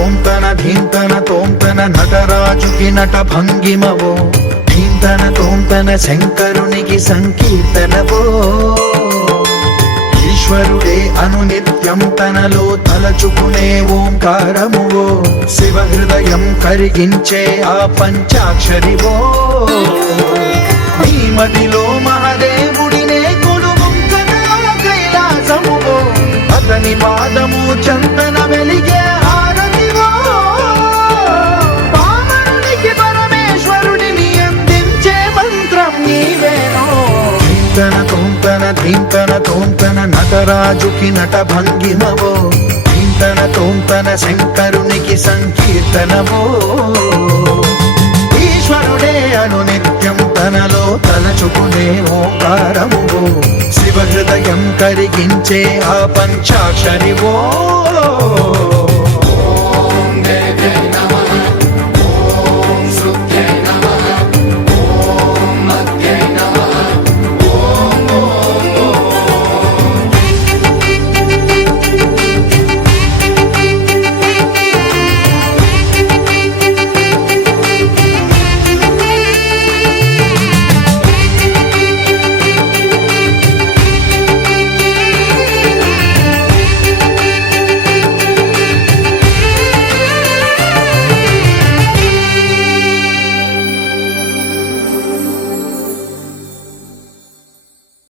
తోంతన ధీంతన తోంతన నటరాజుకి నట భంగిమవో ధీంతన తోంతన శంకరునికి సంకీర్తనవో ఈశ్వరుడే అనునిత్యం తనలో తలచుకునే ఓంకారమువో శివ హృదయం కరిగించే ఆ పంచాక్షరివో నీ మదిలో మహాదేవుడినే కొలువుంకనో కైలాసమువో అతని పాదము చందన వెలిగే హారతివో పామరునికి పరమేశ్వరుడిని అందించే మంత్రం నీవేనో ధీంతన తోంతన ధీంతన తోంతన నటరాజుకి నట భంగిమవో ధీంతన తోంతన శంకరునికి సంకీర్తనవో ఈశ్వరుడే అనునిత్యం తనలో తలచుకునే ఓంకారమువో శివ హృదయం కరిగించే ఆ పంచాక్షరివో